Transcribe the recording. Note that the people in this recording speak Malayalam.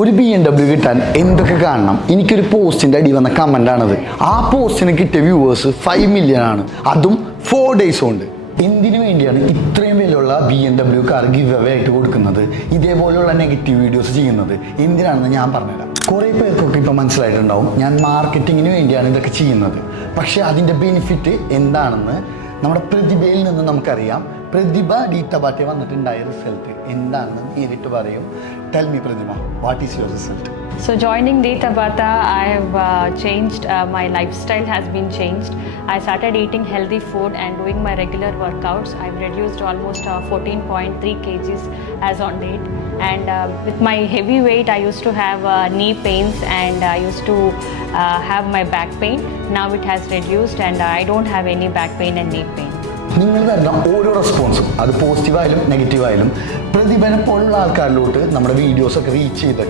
ഒരു BMW കിട്ടാൻ എന്തൊക്കെ കാണണം? എനിക്കൊരു പോസ്റ്റിൻ്റെ അടി വന്ന കമൻ്റാണത്. ആ പോസ്റ്റിന് കിട്ടിയ വ്യൂവേഴ്സ് 5 മില്യൺ ആണ്, അതും 4 ഡേയ്സ് കൊണ്ട്. എന്തിനു വേണ്ടിയാണ് ഇത്രയും വിലയുള്ള BMW കാർ ഗിവ് അവേ ആയിട്ട് കൊടുക്കുന്നത്, ഇതേപോലെയുള്ള നെഗറ്റീവ് വീഡിയോസ് ചെയ്യുന്നത് എന്തിനാണെന്ന് ഞാൻ പറഞ്ഞുതരാം. കുറേ പേർക്കൊക്കെ ഇപ്പോൾ മനസ്സിലായിട്ടുണ്ടാവും ഞാൻ മാർക്കറ്റിങ്ങിന് വേണ്ടിയാണ് ഇതൊക്കെ ചെയ്യുന്നത്. പക്ഷേ അതിൻ്റെ ബെനിഫിറ്റ് എന്താണെന്ന് നമ്മുടെ പ്രതിഭയിൽ നിന്ന് നമുക്കറിയാം. പ്രതിഭ ഡി ടബാറ്റെ വന്നിട്ടുണ്ടായ റിസൾട്ട് എന്താണെന്ന് നേരിട്ട് പറയും. Tell me Prathibha, what is your result? So joining De Tabata, I have changed, my lifestyle has been changed. I started eating healthy food and doing my regular workouts. I've reduced almost 14.3 kgs as on date. And with my heavy weight, I used to have knee pains and I used to have my back pain. Now it has reduced and I don't have any back pain and knee pain. നിങ്ങൾ തരുന്ന ഓരോ റെസ്പോൺസും, അത് പോസിറ്റീവായാലും നെഗറ്റീവായാലും, പ്രതിഭനെ പോലുള്ള ആൾക്കാരിലോട്ട് നമ്മുടെ വീഡിയോസൊക്കെ റീച്ച് ചെയ്തിട്ട്